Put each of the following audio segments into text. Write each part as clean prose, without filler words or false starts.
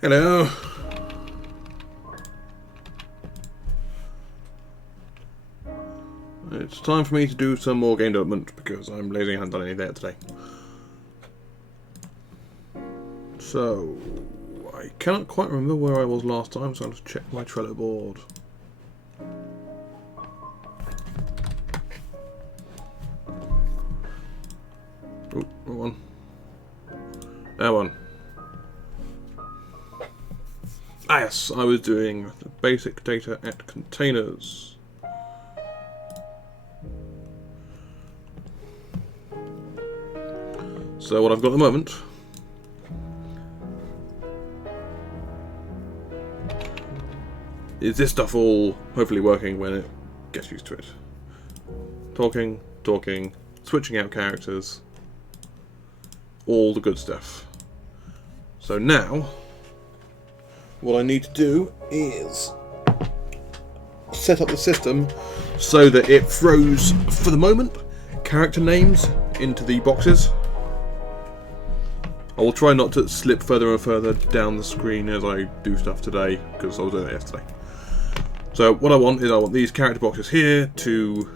Hello. It's time for me to do some more game development because I'm lazy and haven't done any there today. So, I cannot quite remember where I was last time, so I'll just check my Trello board. Oh, wrong one. That one. Ah yes, I was doing the basic data at containers. So what I've got at the moment is this stuff all hopefully working when it gets used to it. Talking, switching out characters, all the good stuff. So now, what I need to do is set up the system so that it throws, for the moment, character names into the boxes. I will try not to slip further and further down the screen as I do stuff today, because I was doing that yesterday. So what I want is I want these character boxes here to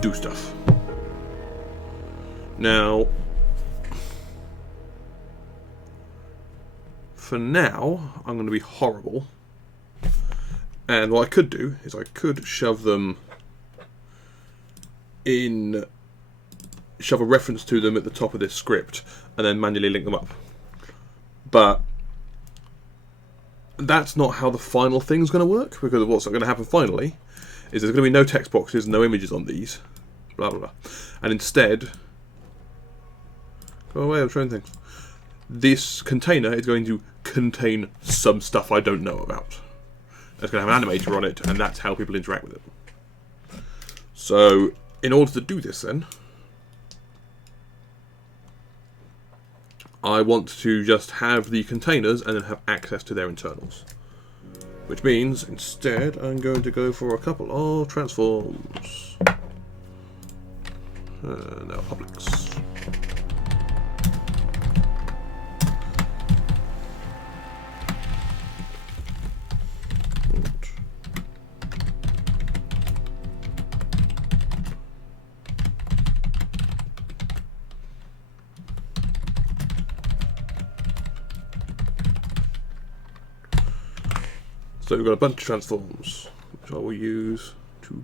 do stuff. Now, for now, I'm going to be horrible. And what I could do is I could shove them in, shove a reference to them at the top of this script, and then manually link them up. But that's not how the final thing's going to work, because what's going to happen finally is there's going to be no text boxes, no images on these, blah blah blah. And instead, go away, I'm showing things. This container is going to contain some stuff I don't know about. It's going to have an animator on it, and that's how people interact with it. So, in order to do this then, I want to just have the containers and then have access to their internals. Which means, instead, I'm going to go for a couple of transforms. Now, publics. So we've got a bunch of transforms, which I will use to,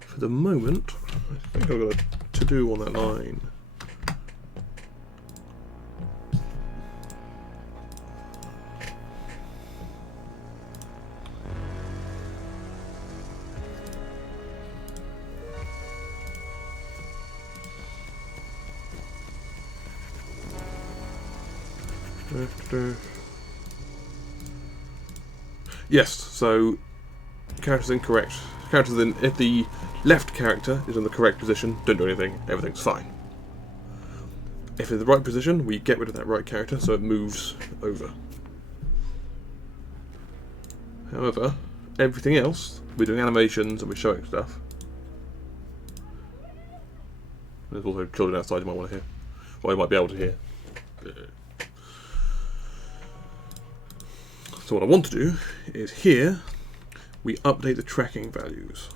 for the moment, I think I've got a to-do on that line. Yes, so character's incorrect. Character's in, if the left character is in the correct position, don't do anything, everything's fine. If it's in the right position, we get rid of that right character so it moves over. However, everything else, we're doing animations and we're showing stuff. There's also children outside you might want to hear. Or you might be able to hear. So what I want to do is here, we update the tracking values.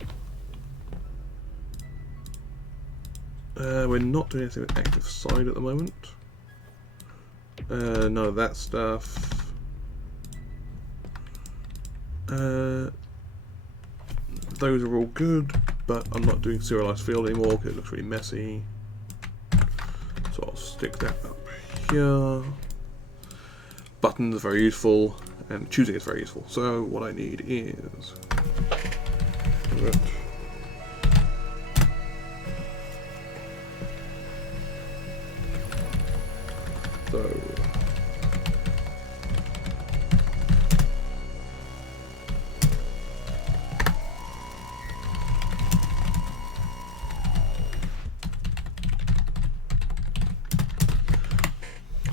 We're not doing anything with active side at the moment. None of that stuff. Those are all good, but I'm not doing serialized field anymore because it looks really messy. So I'll stick that up here. Buttons are very useful, and choosing is very useful. So what I need is so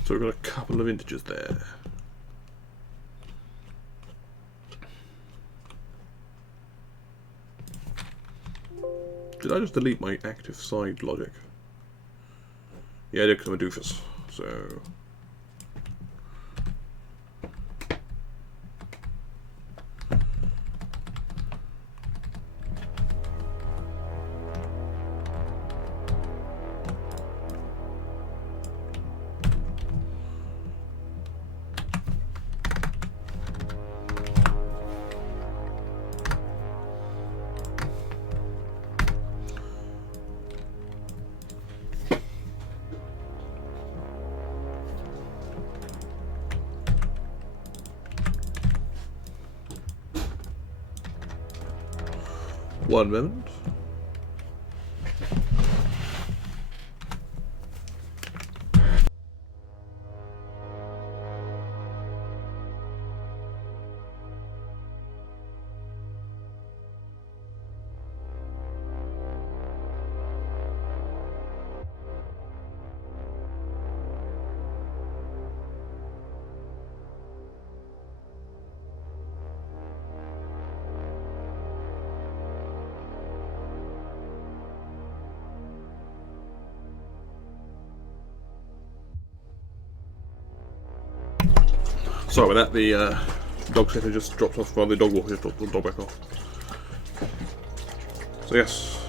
we've got a couple of integers there. Did I just delete my active side logic? Yeah, I did because I'm a doofus. So One moment. Sorry about that, the dog sitter just dropped off, well, the dog walker just dropped the dog back off. So yes,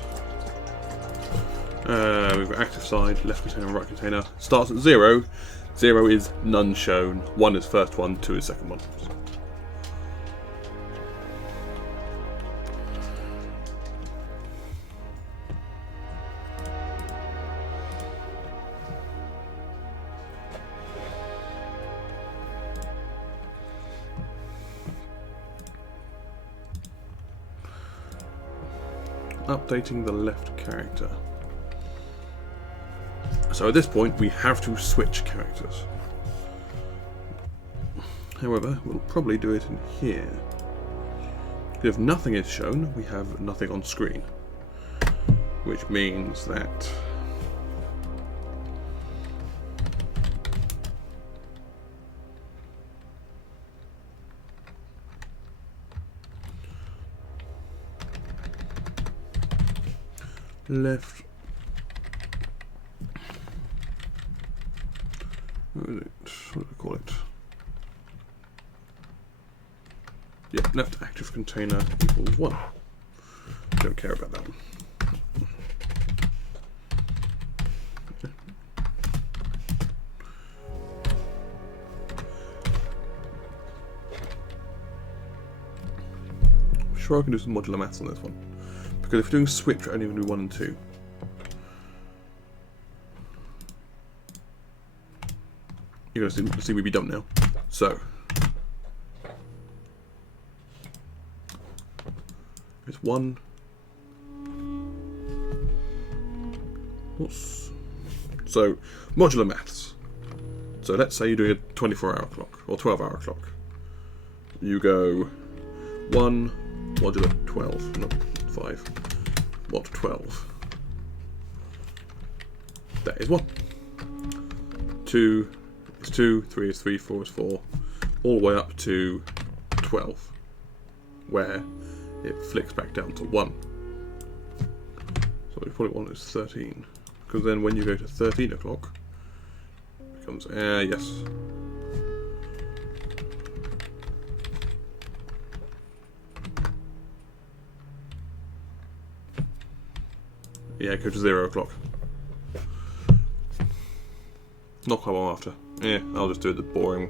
we've got active side, left container, right container. Starts at 0. 0 is none shown, 1 is first one, 2 is second one. Updating the left character. So at this point we have to switch characters. However, we'll probably do it in here. If nothing is shown, we have nothing on screen. Which means that left, what do I call it? Yeah, left active container equals 1. Don't care about that one. I'm sure I can do some modular maths on this one. Because if we're doing switch, we're only going to do 1 and 2. You're going to see me be dumb now. So, it's 1. What's so modular maths? So let's say you're doing a 24-hour clock or 12-hour clock. You go 1 modular 12, not 5. What 12? That is 1. 2 is 2, 3 is 3, 4 is 4, all the way up to 12, where it flicks back down to 1. So we probably want is 13, because then when you go to 13 o'clock, it becomes yes. Yeah, go to 0 o'clock. Not quite what I'm after. Yeah, I'll just do it the boring.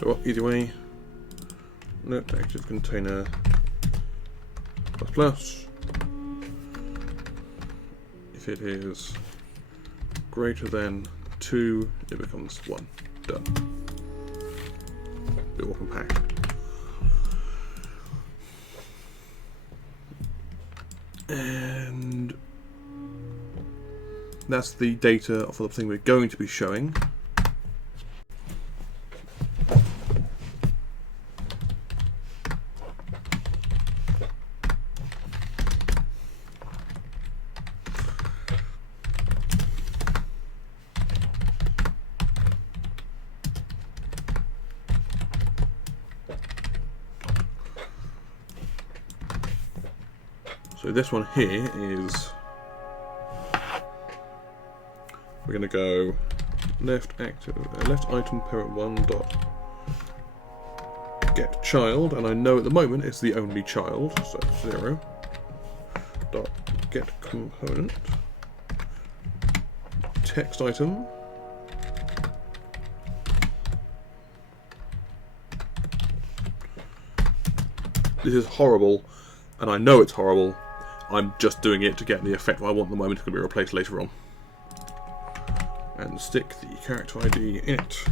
So, easy way. Net active container plus plus. If it is greater than 2, it becomes 1. Done. Bit more compact. And that's the data for the thing we're going to be showing. So this one here is, we're going to go left item parent 1 dot get child, and I know at the moment it's the only child, so 0 dot get component text item this is horrible, and I know it's horrible. I'm just doing it to get the effect I want the moment to be replaced later on. and stick the character ID in it.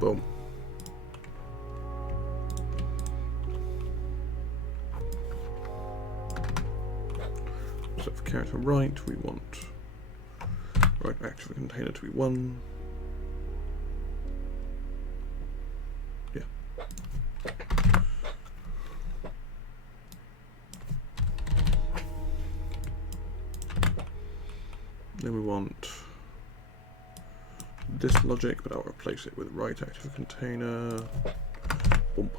Boom. So for character right, we want right active container to be 1. Yeah. Then we want this logic, but I'll replace it with right active container. Boom.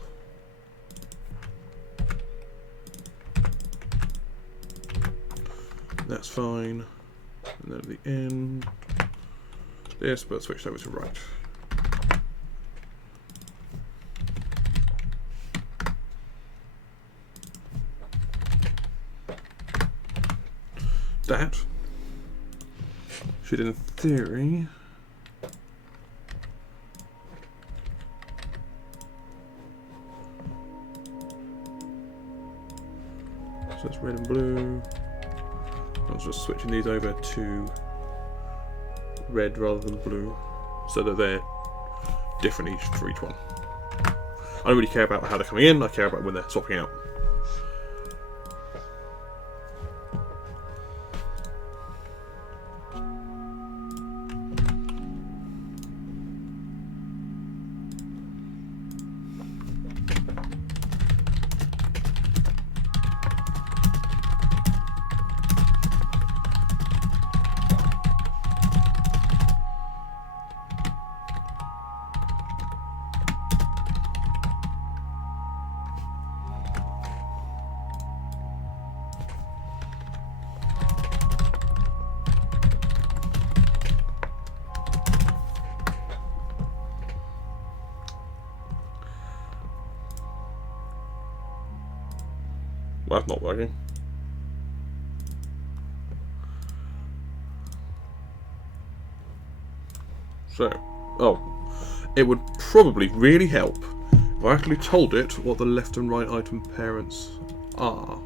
That's fine. And then at the end, this, but switch over to right. That should, in theory, so it's red and blue. I was just switching these over to red rather than blue, so that they're different for each one. I don't really care about how they're coming in, I care about when they're swapping out. Well, that's not working. So, it would probably really help if I actually told it what the left and right item parents are.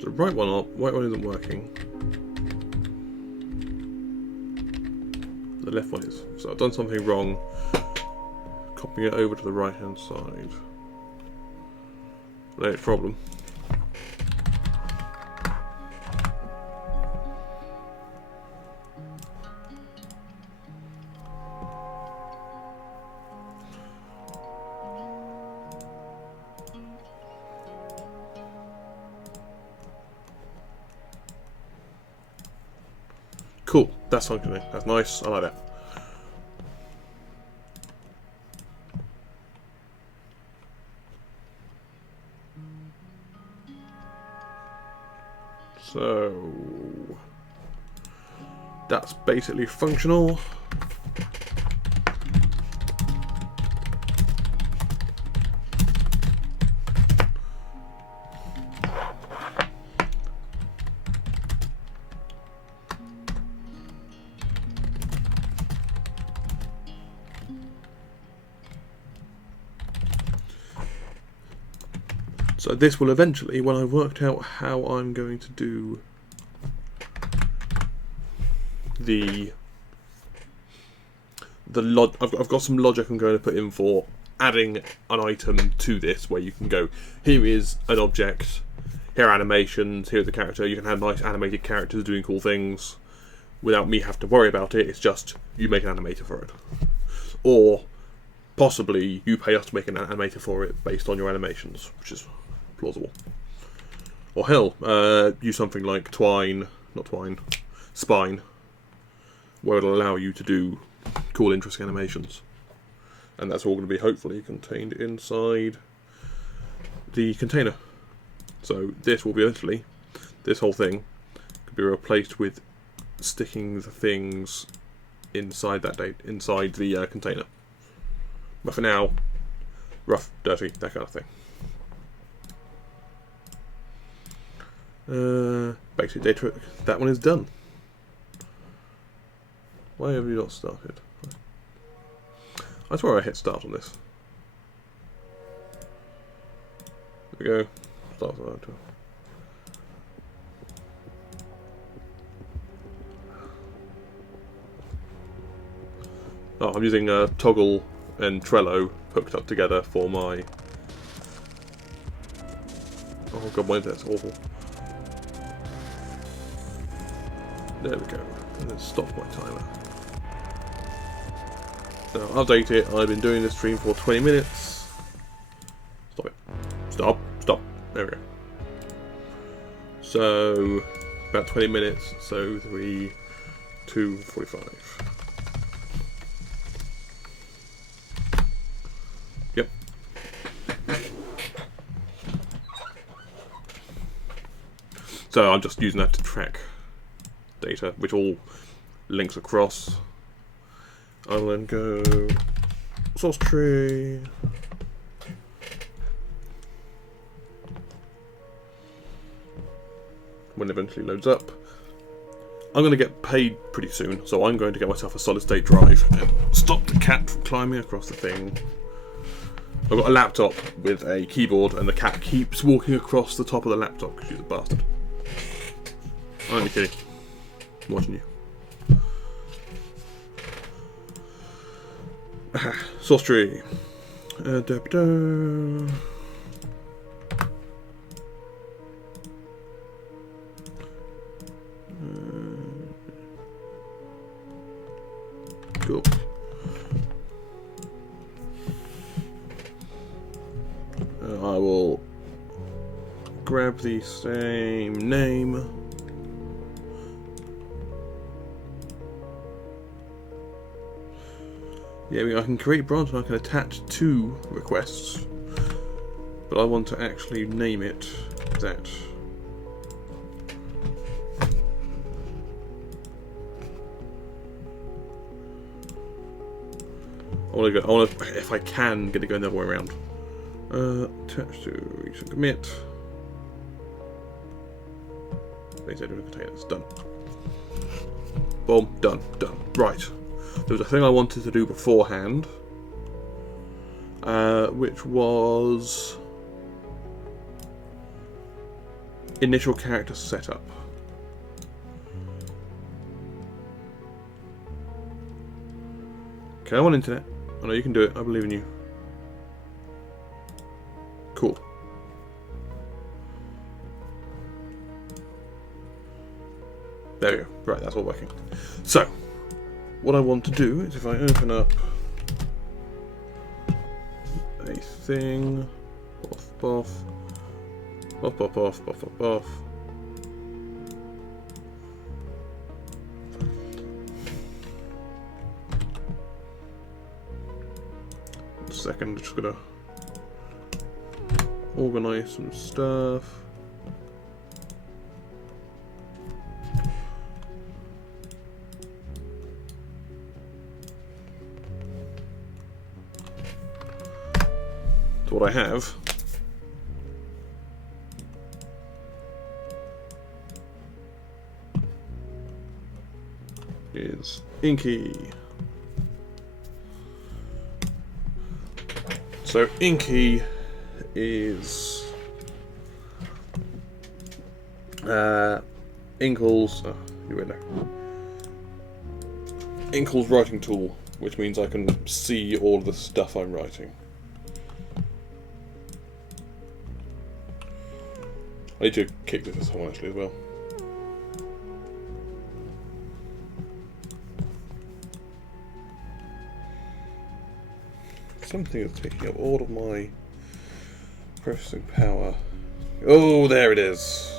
The right one isn't working. The left one is. So I've done something wrong. Copying it over to the right hand side. No problem. Cool, that's functioning. That's nice. I like that. So that's basically functional. So this will eventually, when I've worked out how I'm going to do I've got some logic I'm going to put in for adding an item to this, where you can go, here is an object, here are animations, here's the character, you can have nice animated characters doing cool things without me having to worry about it. It's just you make an animator for it. Or possibly you pay us to make an animator for it based on your animations, which is plausible. Or hell, use something like Spine, where it'll allow you to do cool, interesting animations. And that's all going to be hopefully contained inside the container. So this will be eventually, this whole thing could be replaced with sticking the things inside that inside the container. But for now, rough, dirty, that kind of thing. Basic data. That one is done. Why have you not started? I swear I hit start on this. There we go. Start on that. Oh, I'm using Toggle and Trello hooked up together for my... Oh god, my internet's awful. There we go. And then stop my timer. So update it. I've been doing this stream for 20 minutes. Stop it. Stop. Stop. There we go. So about 20 minutes. So 3, 2:45. Yep. So I'm just using that to track data, which all links across. I'll then go source tree. When it eventually loads up. I'm going to get paid pretty soon, so I'm going to get myself a solid state drive and stop the cat from climbing across the thing. I've got a laptop with a keyboard, and the cat keeps walking across the top of the laptop because she's a bastard. I'm only kidding. I'm watching you. Source tree. Cool. I will grab the same name. Yeah, I can create branch and I can attach 2 requests, but I want to actually name it that. I want to, if I can, get it going the other way around. Attach to recent commit. These are containers. Done. Boom. Done. Done. Right. There was a thing I wanted to do beforehand, which was initial character setup. Come on, internet. I know you can do it. I believe in you. Cool. There we go. Right, that's all working. So, what I want to do is if I open up a thing, boff, boff. Second, just gonna organize some stuff. So what I have is Inky. So Inky is Inkle's Inkle's writing tool, which means I can see all of the stuff I'm writing. I need to kick this to someone actually as well. Something is taking up all of my processing power. Oh, there it is.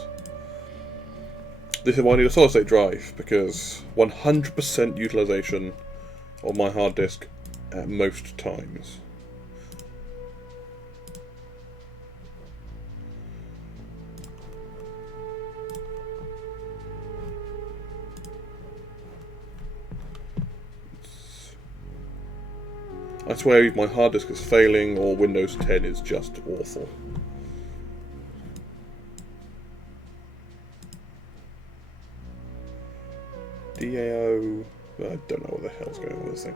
This is why I need a solid state drive, because 100% utilization of my hard disk at most times. I swear either my hard disk is failing or Windows 10 is just awful. DAO... I don't know what the hell's going on with this thing.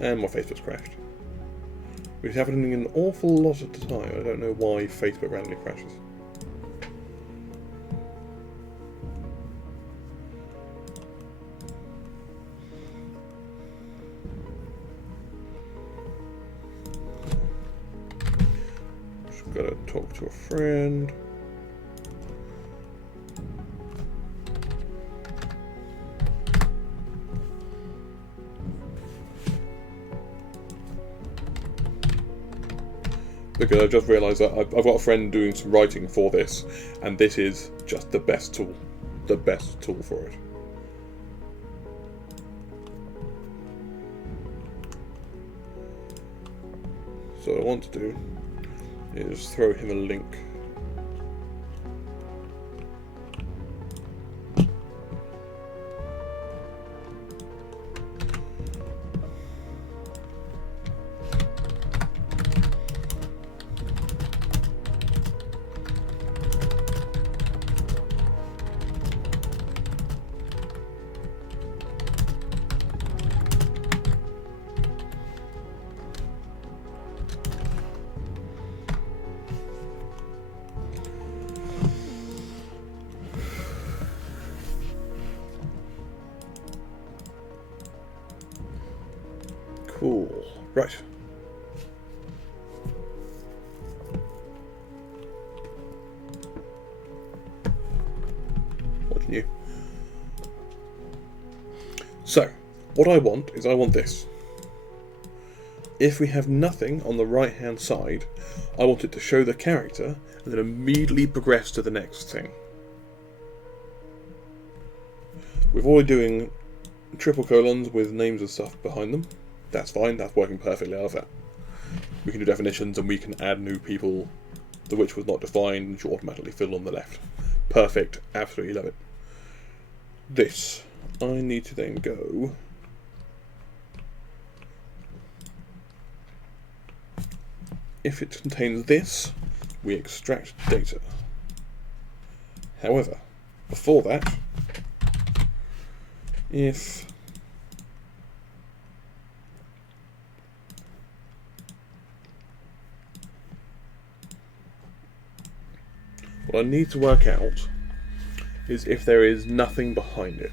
And my Facebook's crashed. Which is happening an awful lot at the time. I don't know why Facebook randomly crashes. Just gotta talk to a friend. Because I've just realised that I've got a friend doing some writing for this, and this is just the best tool for it. So what I want to do is throw him a link. Cool. Right. What's new? So, what I want is I want this. If we have nothing on the right hand side, I want it to show the character and then immediately progress to the next thing. We're already doing triple colons with names and stuff behind them. That's fine, that's working perfectly. I love that. We can do definitions and we can add new people, the which was not defined, and should automatically fill on the left. Perfect, absolutely love it. This, I need to then go if it contains this, we extract data. However, before that, if what I need to work out is if there is nothing behind it.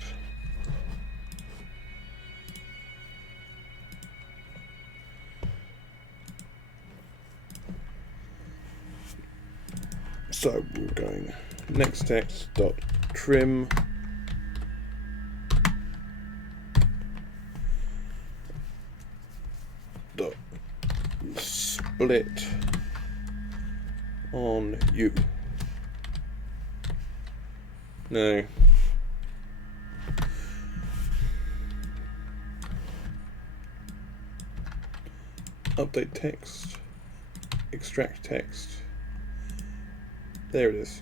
So we're going next text dot trim dot split on you. No. Update text, extract text. There it is.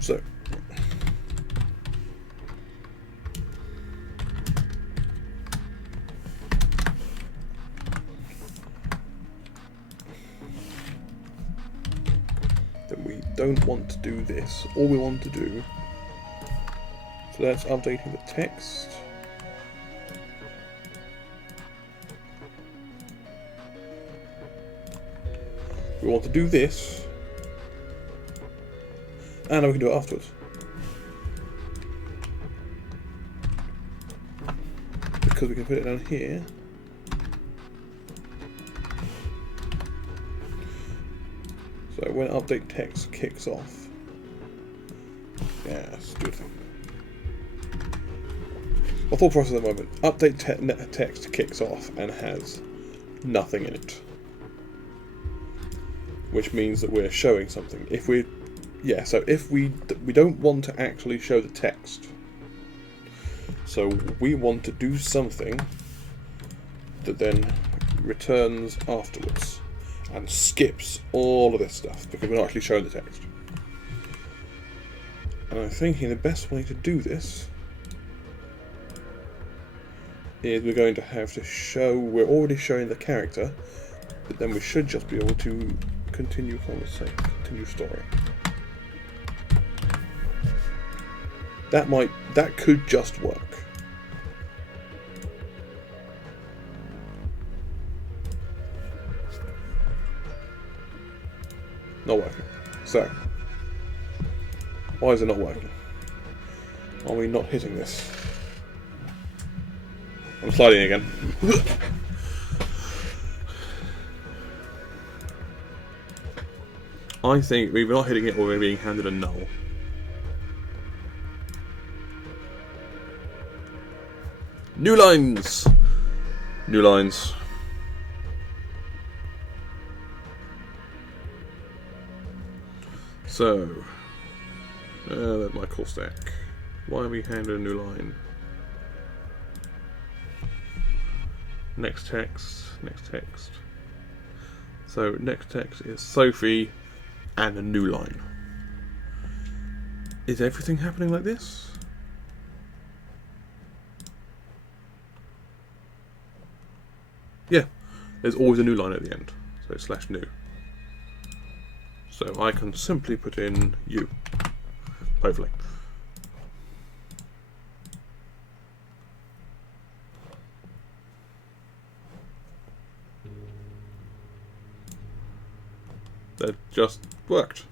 So then we don't want to do this. All we want to do, so that's updating the text. We want to do this, and we can do it afterwards. Because we can put it down here. So when update text kicks off, yes, do it. My thought process at the moment: update text kicks off and has nothing in it, which means that we're showing something. If we, so if we don't want to actually show the text, so we want to do something that then returns afterwards and skips all of this stuff because we're not actually showing the text. And I'm thinking the best way to do this is we're going to have to show, we're already showing the character, but then we should just be able to continue conversation, continue story. That could just work. Not working. So, why is it not working? Are we not hitting this? I'm sliding again. I think we're not hitting it or we're being handed a null. New lines! New lines. So, that's my call stack. Why are we handed a new line? Next text, next text. So, next text is Sophie and a new line. Is everything happening like this? Yeah, there's always a new line at the end, so slash new. So I can simply put in you, hopefully. That just worked.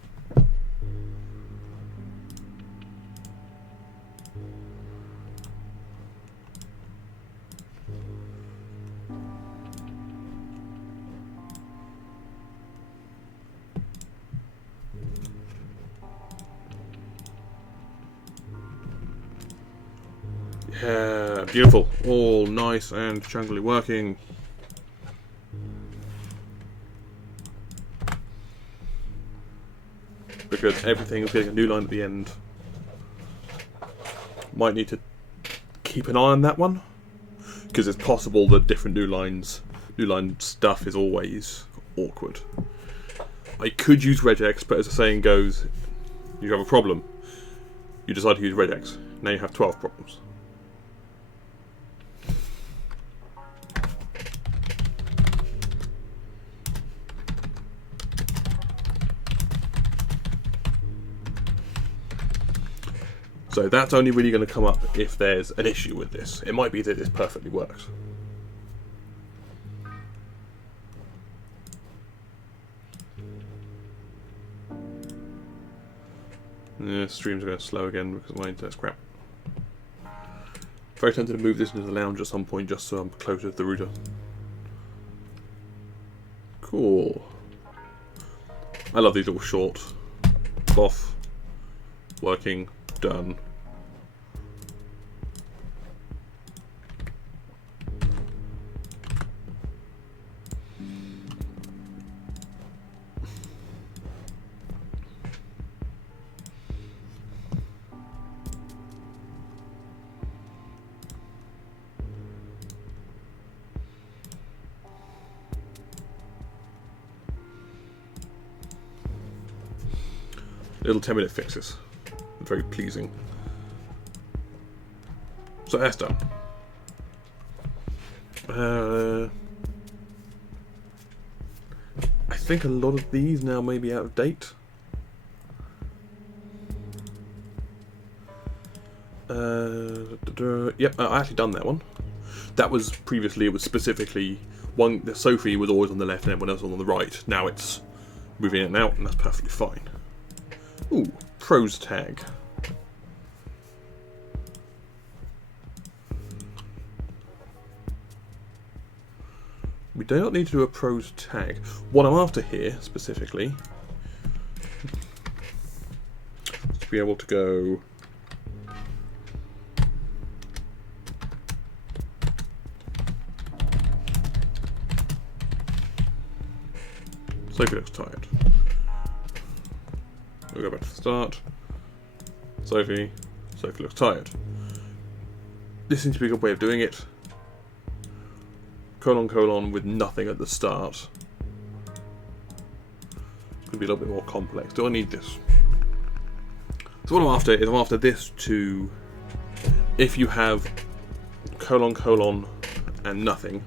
Yeah, beautiful. All nice and chungly working. Because everything is getting a new line at the end. Might need to keep an eye on that one. Because it's possible that different new line stuff is always awkward. I could use regex, but as the saying goes, you have a problem. You decide to use regex. Now you have 12 problems. So that's only really going to come up if there's an issue with this. It might be that this perfectly works. Yeah, streams are going slow again because my internet's crap. Very tempted to move this into the lounge at some point just so I'm closer to the router. Cool. I love these little short. Off. Working. Done. Little 10-minute fixes. Very pleasing. So that's done. I think a lot of these now may be out of date. Yep, I actually done that one. That was previously, it was specifically one, the Sophie was always on the left and everyone else was on the right. Now it's moving in and out and that's perfectly fine. Ooh, prose tag. We do not need to do a prose tag. What I'm after here, specifically, is to be able to go Sophie looks tired. We'll go back to the start. Sophie looks tired. This seems to be a good way of doing it. colon colon with nothing at the start. It's going to be a little bit more complex. Do I need this? So what I'm after is I'm after this to, if you have colon colon and nothing,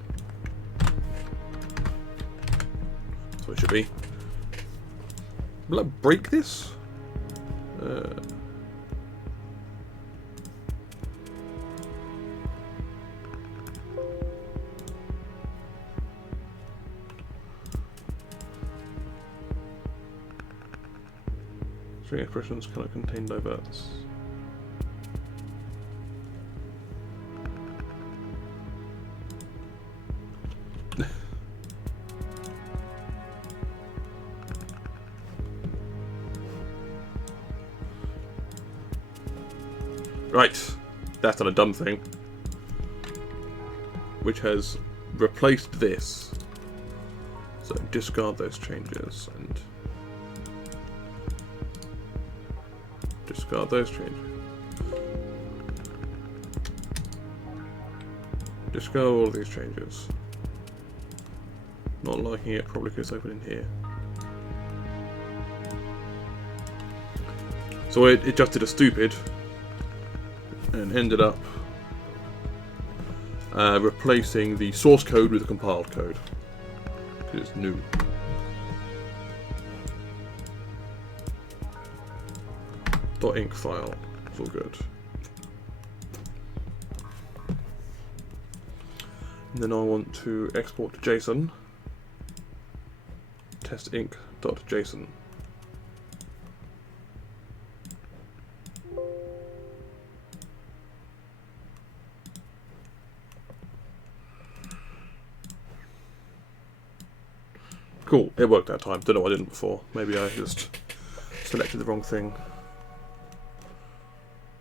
that's what it should be. Will I break this? String expressions cannot contain diverts. Right, that's done a dumb thing, which has replaced this. So discard those changes and discard those changes. Discard all of these changes. Not liking it, probably because it's open in here. So it just did a stupid and ended up replacing the source code with the compiled code because it's new. .inc file, it's all good. And then I want to export to JSON, testinc.json. Cool, it worked that time. Don't know why I didn't before. Maybe I just selected the wrong thing.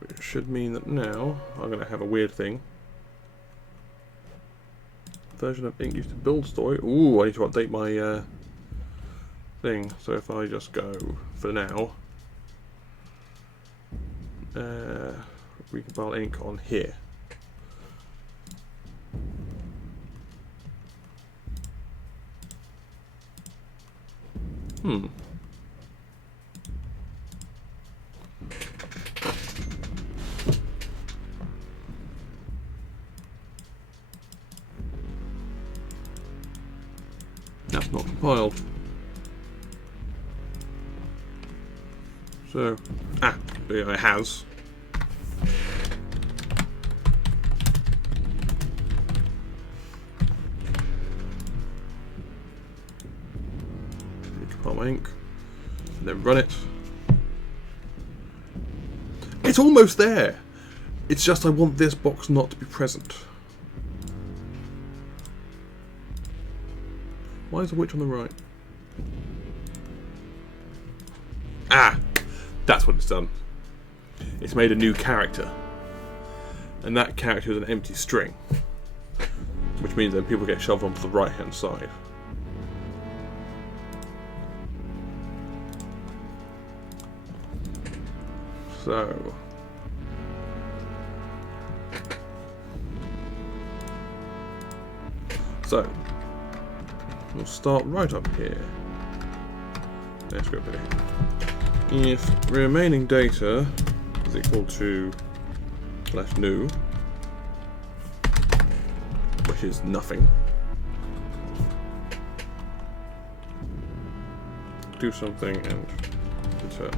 Which should mean that now I'm going to have a weird thing. Version of Inc used to build story. Ooh, I need to update my thing. So if I just go for now, recompile Inc on here. That's not compiled. So, yeah, it has. Compile my Inc, and then run it. It's almost there. It's just I want this box not to be present. Why is the witch on the right? Ah! That's what it's done. It's made a new character. And that character is an empty string. Which means then people get shoved onto the right hand side. So... we'll start right up here. Let's go here. If remaining data is equal to /new, which is nothing, do something and return.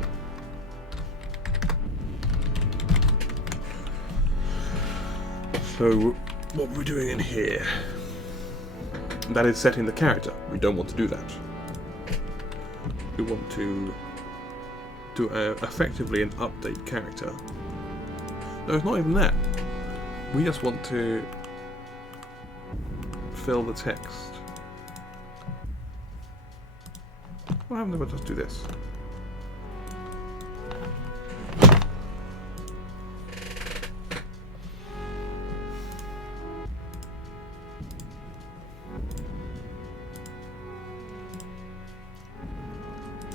So what we're doing in here, that is setting the character. We don't want to do that. We want to do effectively an update character. No, it's not even that. We just want to fill the text. Why haven't I just do this?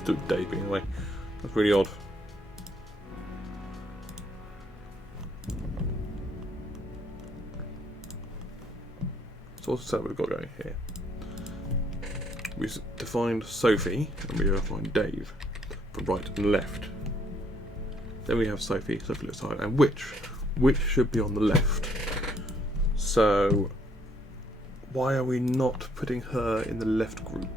Do it Dave anyway. That's really odd. So what's the setup we've got going here? We defined Sophie, and we defined Dave for right and left. Then we have Sophie looks tired, and which should be on the left. So why are we not putting her in the left group?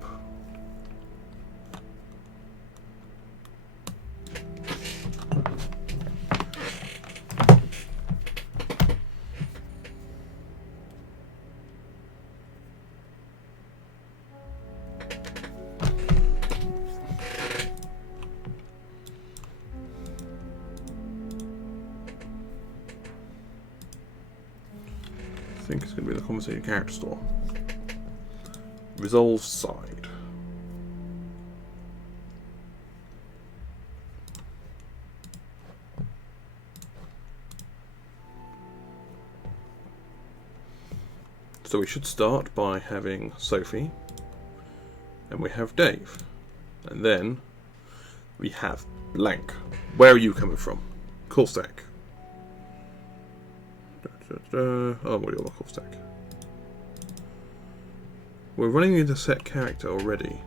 I think it's going to be the conversating character store. Resolve side. So we should start by having Sophie, and we have Dave, and then we have blank. Where are you coming from? Call stack. Oh, what are your call stack? We're running into set character already.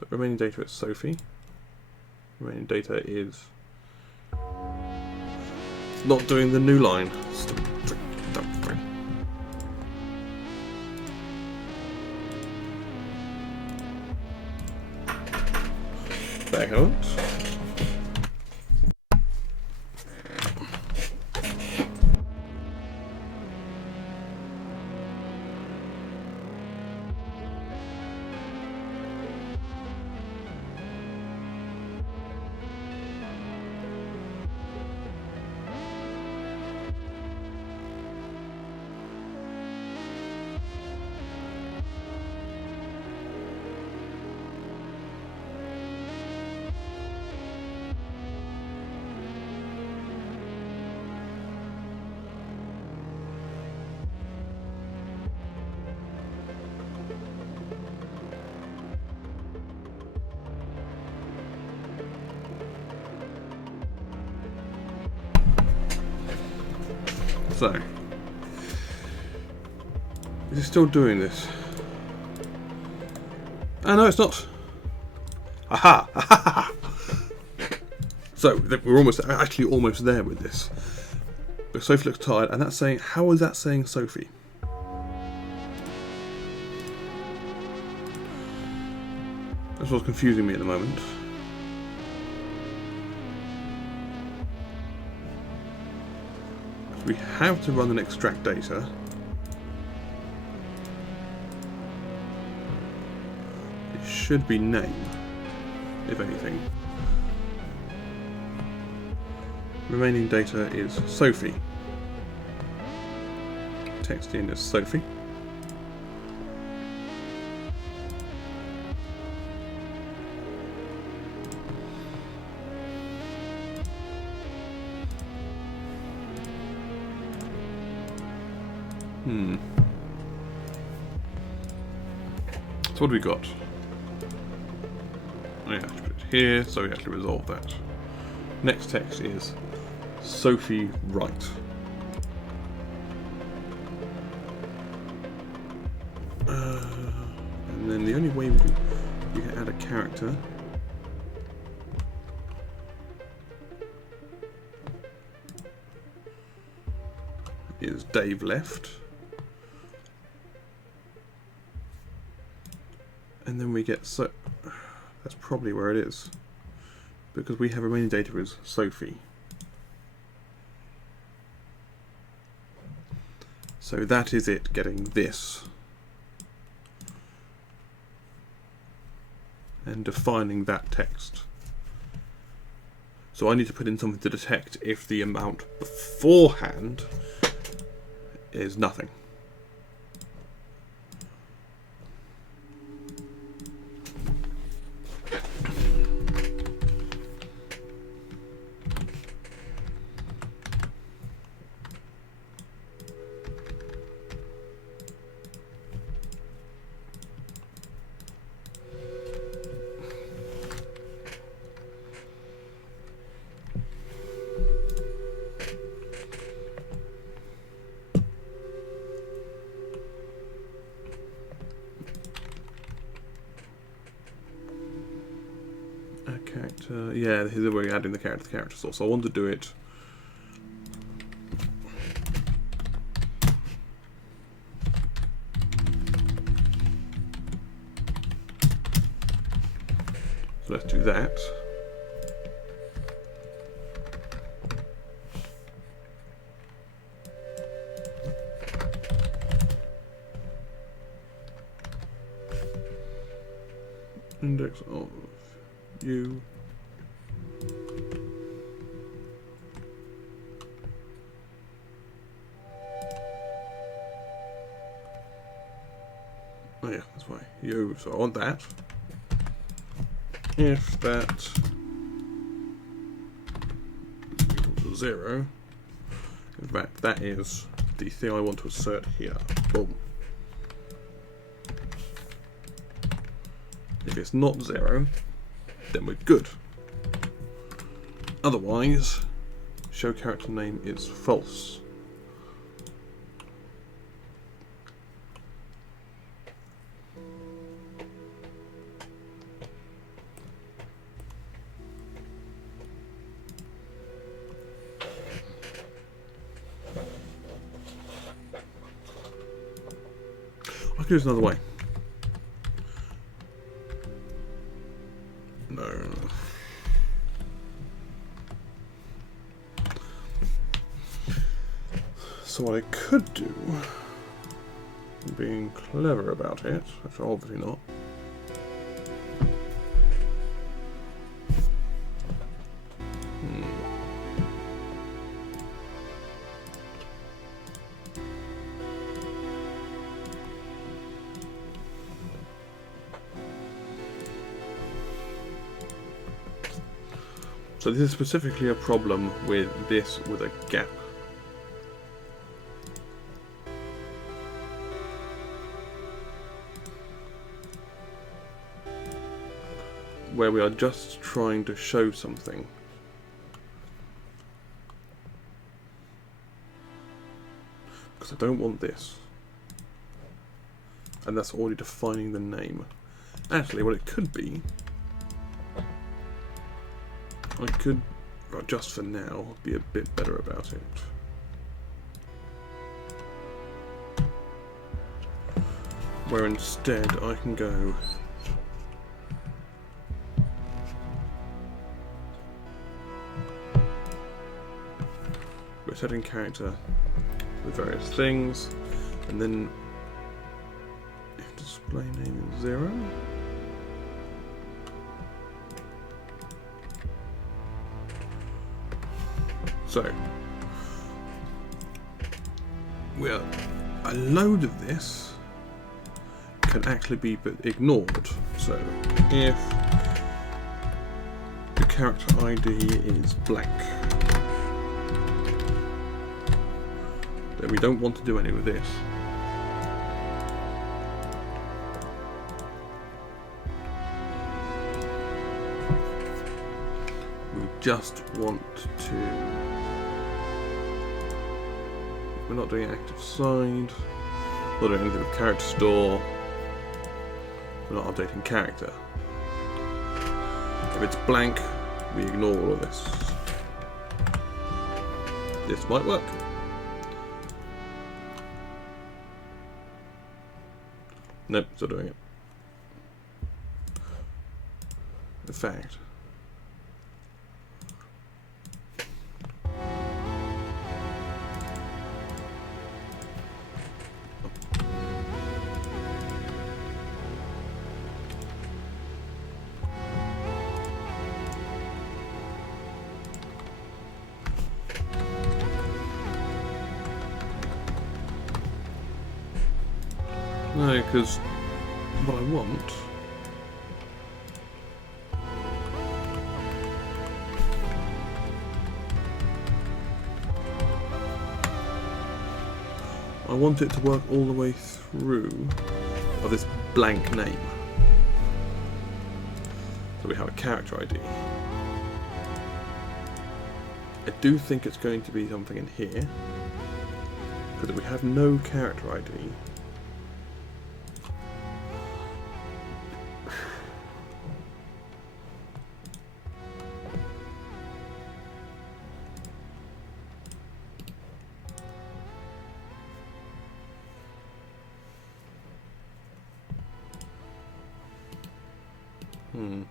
So remaining data is Sophie. Remaining data is not doing the new line. Back out. So, is it still doing this? Oh no, it's not. Aha! So we're actually almost there with this. But Sophie looks tired, and that's saying, how is that saying Sophie? That's what's confusing me at the moment. We have to run and extract data. It should be name, if anything. Remaining data is Sophie. Text in is Sophie. So what do we got? Oh yeah, put it here, so we actually resolve that. Next text is Sophie Wright. And then the only way you can add a character is Dave left. And then we get that's probably where it is, because we have remaining data is Sophie. So that is it getting this and defining that text. So I need to put in something to detect if the amount beforehand is nothing. Yeah, here's where we're adding the character source. So I want to do it. So let's do that. Index of you. Oh yeah, that's why. You, so I want that. If that equals to 0, in fact that is the thing I want to assert here. Boom. If it's not 0, then we're good. Otherwise, show character name is false. I could do this another way. No. So what I could do, being clever about it, which I'm obviously not, so this is specifically a problem with this with a gap. Where we are just trying to show something. Because I don't want this. And that's already defining the name. Actually, what it could be, I could, just for now, be a bit better about it. Where instead I can go we're setting character with various things, and then if display name is 0, so a load of this can actually be ignored. So if the character ID is blank, then we don't want to do any with this. We just want to, we're not doing active side, not doing anything with character store, we're not updating character. If it's blank, we ignore all of this. This might work. Nope, still doing it. In fact, no, because what I want it to work all the way through of this blank name. So we have a character ID. I do think it's going to be something in here, because if we have no character ID, Hmm.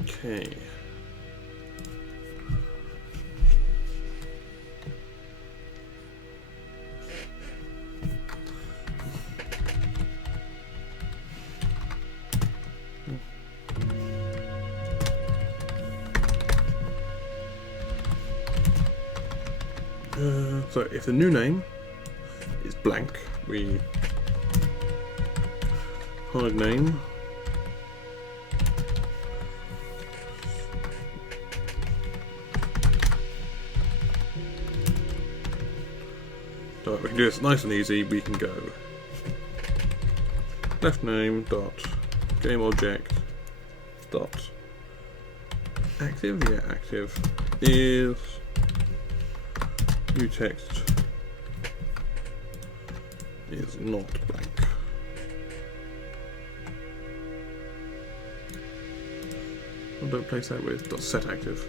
Okay. So if the new name is blank, we hide name we can do this nice and easy. We can go left name dot game object dot active. Yeah, active is new text is not blank. I don't place that with dot set active.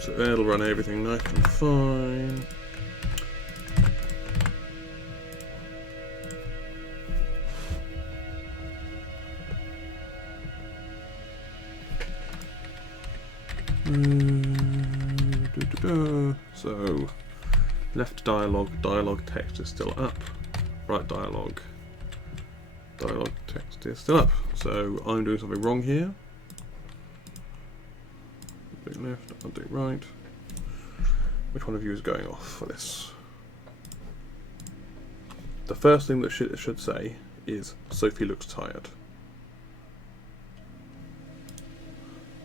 So it'll run everything nice and fine. So left dialogue text is still up. Right dialogue text is still up. So I'm doing something wrong here. Do left, I'll do right. Which one of you is going off for this? The first thing that it should say is Sophie looks tired.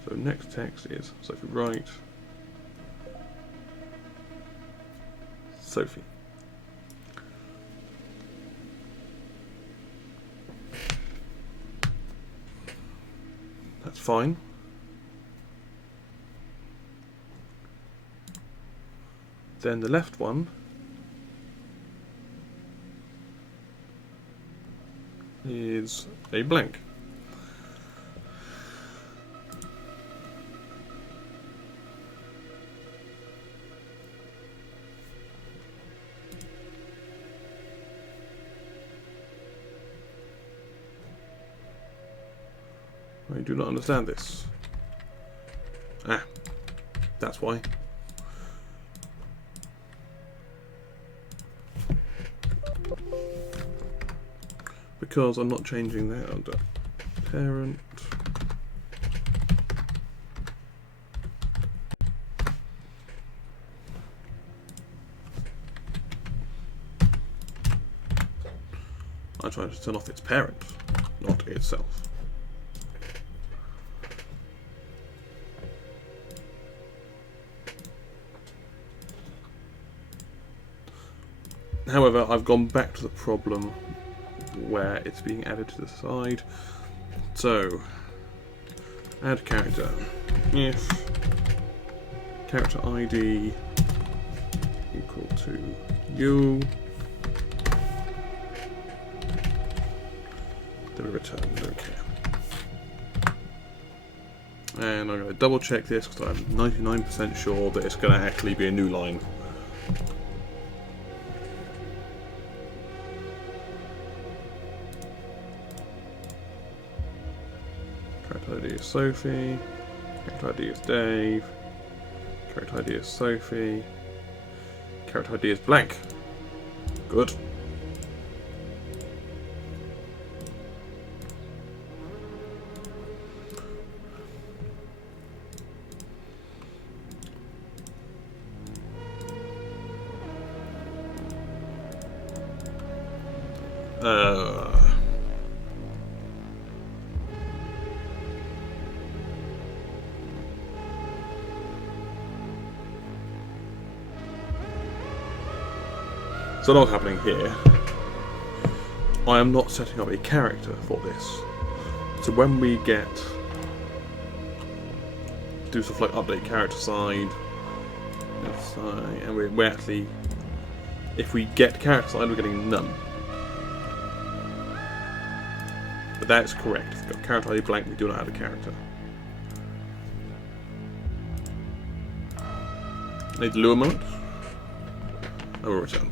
So next text is Sophie right. Sophie. That's fine. Then the left one is a blank. I do not understand this. Ah, that's why. Because I'm not changing that under parent. I'm trying to turn off its parent, not itself. However, I've gone back to the problem where it's being added to the side. So, add character. If character ID equal to you, then we return, don't care. And I'm going to double check this because I'm 99% sure that it's going to actually be a new line. Character ID is Sophie, character ID is Dave, character ID is Sophie, character ID is blank. Good. So what's happening here, I am not setting up a character for this. So when we do stuff like update character side, and we actually, if we get character side, we're getting none. But that's correct. If we've got character ID blank, we do not add a character. Need lure moment. I will return.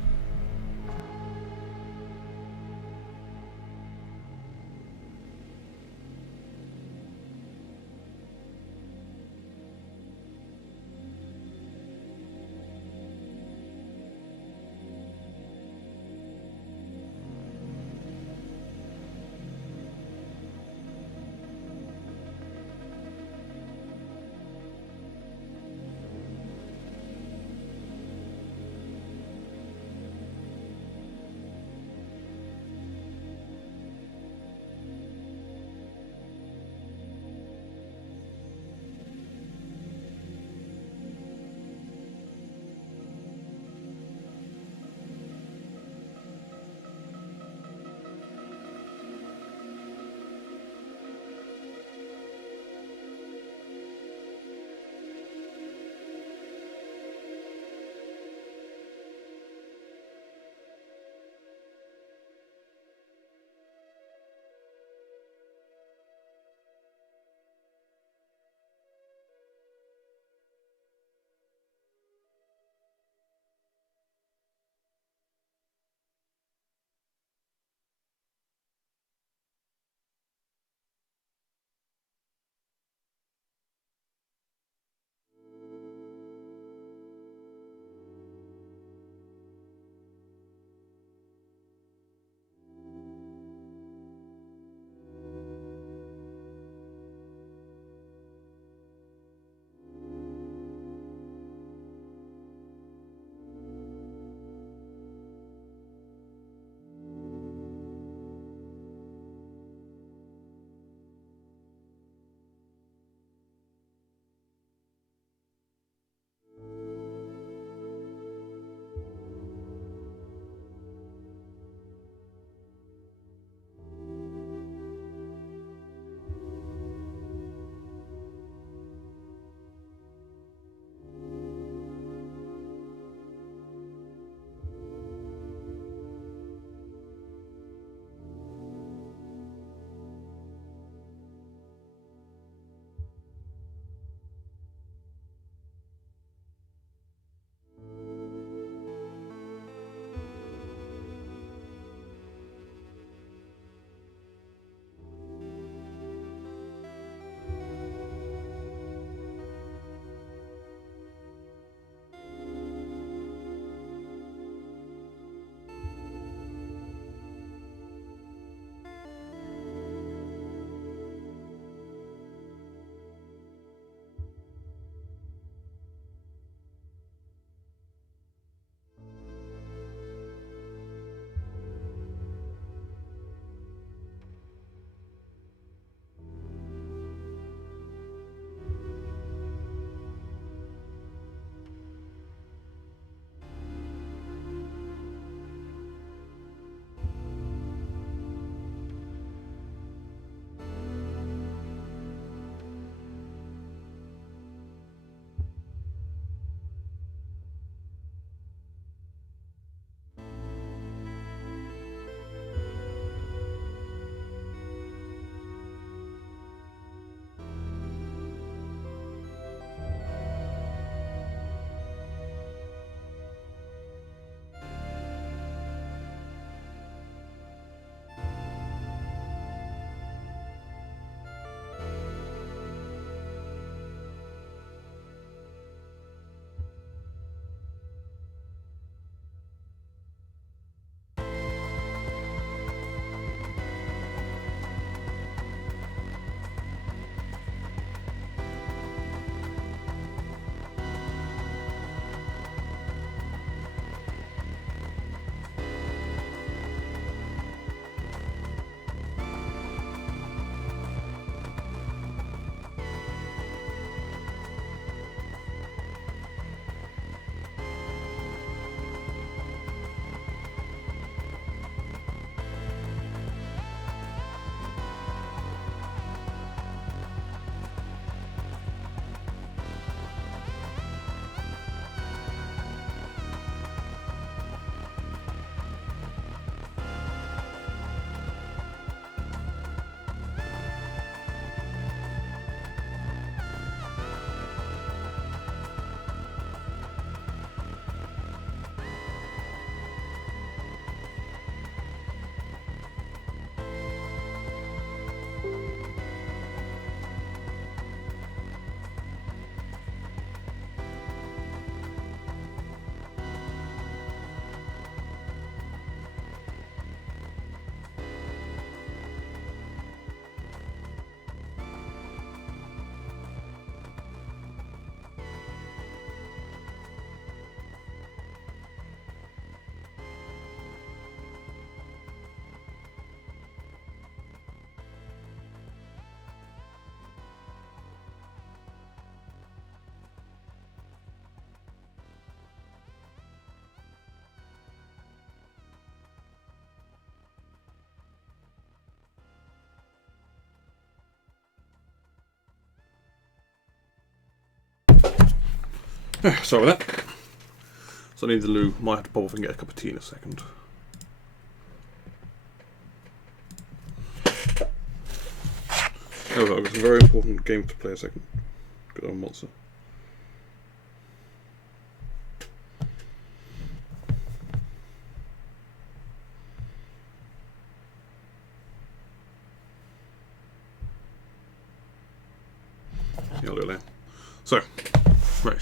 Sorry about that. So I need the loo. Might have to pop off and get a cup of tea in a second. Oh, I've got some very important games to play a second. Good old monster. Yeah, I'll do it now. So, right.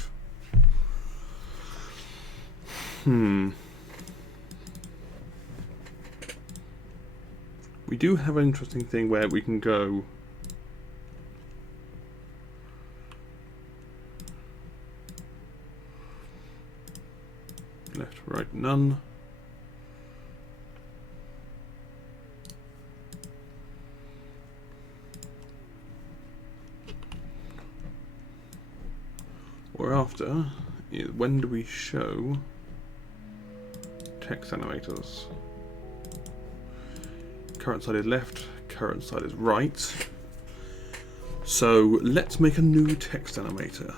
We do have an interesting thing where we can go left, right, none. We're after is when do we show text animators? Current side is left, current side is right. So let's make a new text animator.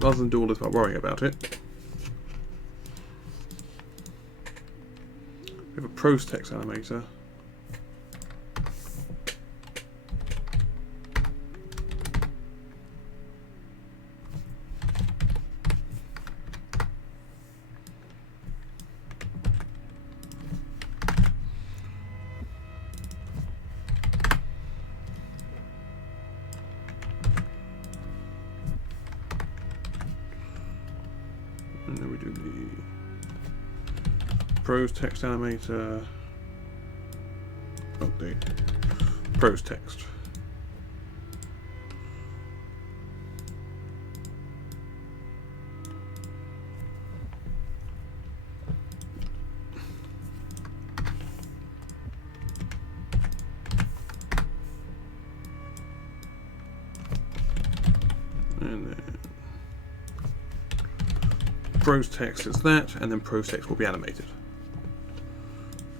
Rather than do all this without worrying about it, we have a prose text animator. And then we do the prose text animator, update, prose text. And then prose text is that, and then prose text will be animated.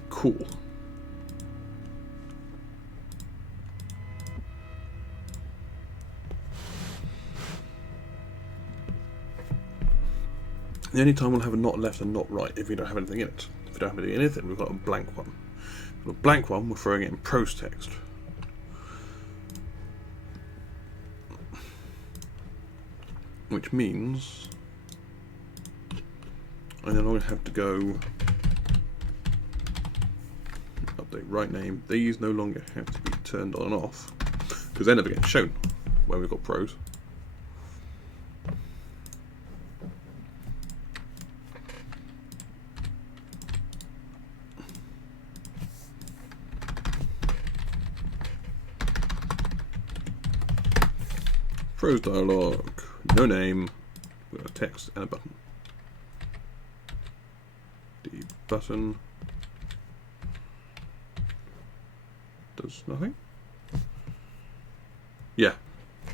Cool. The only time we'll have a not left and not right if we don't have anything in it. If we don't have anything, we've got a blank one. If we've got a blank one, we're throwing it in prose text. Which means I no longer have to go update right name. These no longer have to be turned on and off because they're never getting shown when we've got prose. Prose dialogue, no name, we've got a text and a button. The button does nothing. Yeah,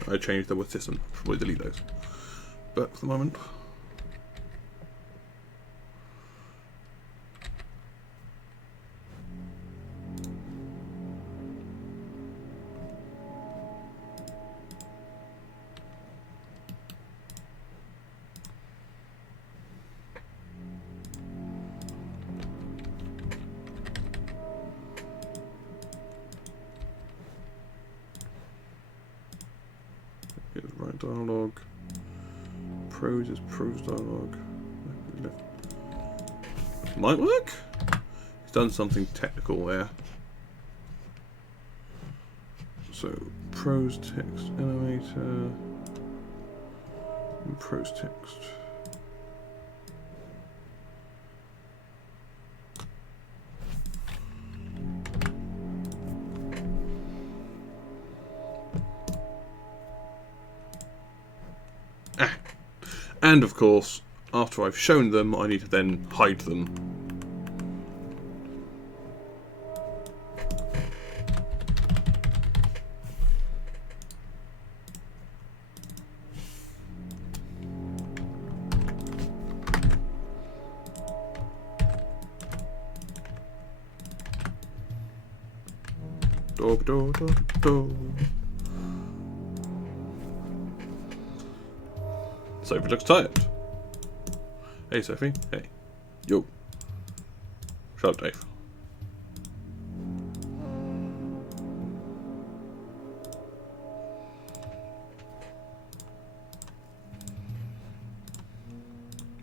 I changed the with system, probably delete those. But for the moment, here's right dialogue. Prose is prose dialogue. Might work. He's done something technical there. So prose text animator and prose text. And of course, after I've shown them, I need to then hide them. Sophie looks tired. Hey Sophie, hey. Yo. Shut up, Dave.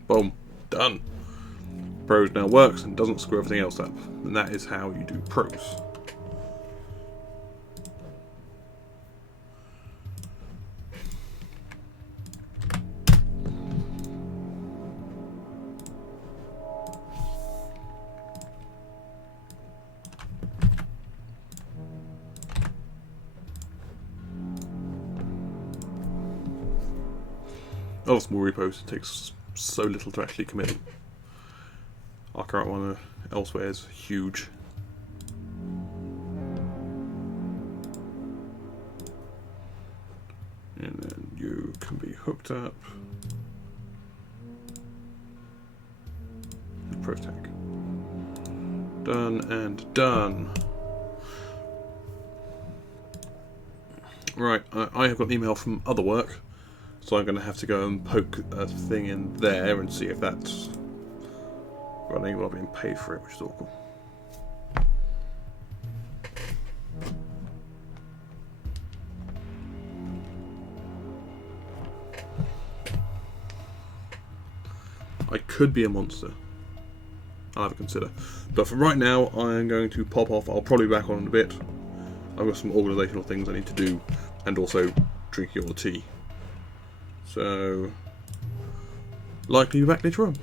Boom. Done. Prose now works and doesn't screw everything else up. And that is how you do prose. Other small repos, it takes so little to actually commit them. Our current one elsewhere is huge. And then you can be hooked up. Pro tag. Done and done. Right, I have got an email from other work, so I'm going to have to go and poke a thing in there and see if that's running while being paid for it, which is awful. I could be a monster. I'll have a consider. But for right now, I am going to pop off. I'll probably be back on in a bit. I've got some organisational things I need to do, and also drinking all the tea. So, likely be back later on.